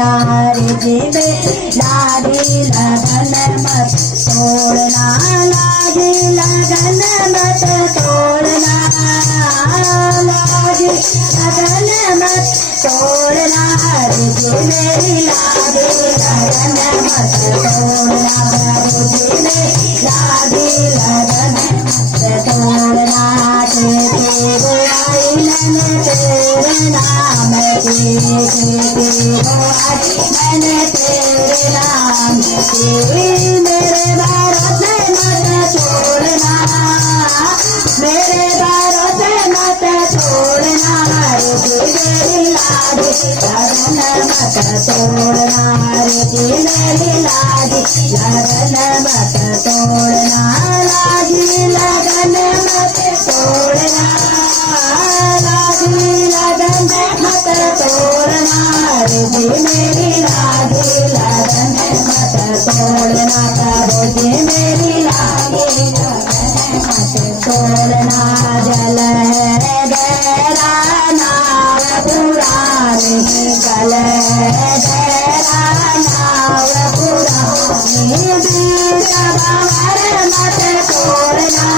तोड़ना रे जी लागी लगन मत तोड़ना, लागी लगन मत तोड़ना, लागी लगन मत तोड़ना रे जी मेरी लागी लगन मत तोड़ना, प्रभु जी मेरी लागी लगन मत तोड़ना। खेती बुआई मैंने तेरे नाम की, खेती बुआई मैंने तेरे नाम की, मेरे भरोसे मत छोड़ना, मेरे भरोसे मत छोड़ना रे जी मेरी लागी लगन मत तोड़ना, रे जी मेरी लागी लगन मत तोड़ना, लागी लगन मत तोड़ना, लागी लगन मत तोड़ना रे जी मेरी लागी लगन मत तोड़ना, प्रभु जी मेरी लागी लगन मत तोड़ना। जल है गहरा नाव पुरानी, जल है गहरा नाव पुरानी, बीच भंवर मत तोड़ना,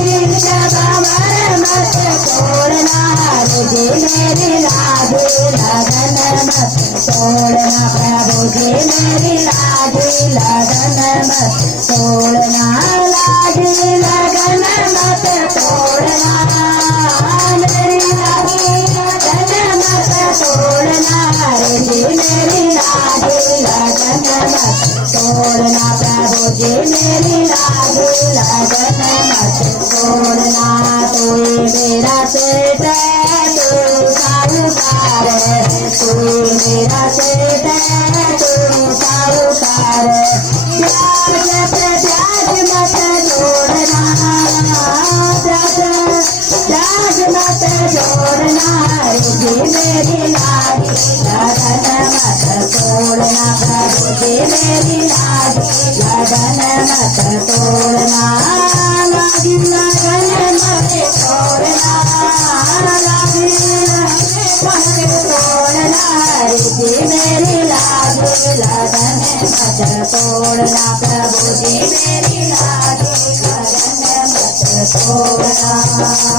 बीच भंवर मत तोड़ना रे जी मेरी लागी लगन मत तोड़ना, प्रभु जी मेरी लागी लगन मत तोड़ना, लागी लगन मत तोड़ना, मेरी लागी लगन मत तोड़ना रे जी मेरी लागी लगन मत तोड़ना, प्रभु जी मेरी लागी लगन मत तोड़ना। तू मेरा सेठ है, तू साहूकार है, तू मेरा सेठ है, तू साहूकार है, प्याज पे प्याज मत जोड़ना, प्याज मत जोड़ना रे जी मेरी लागी लगन मत तोड़ना, प्रभु जी मेरी लागी लगन मत तोड़ना, लागी लगन मत तोड़ना, लागी मत तोड़ना रे जी मेरी लागी लगन मत तोड़ना, प्रभु जी मेरी लागी लगन मत तोड़ना।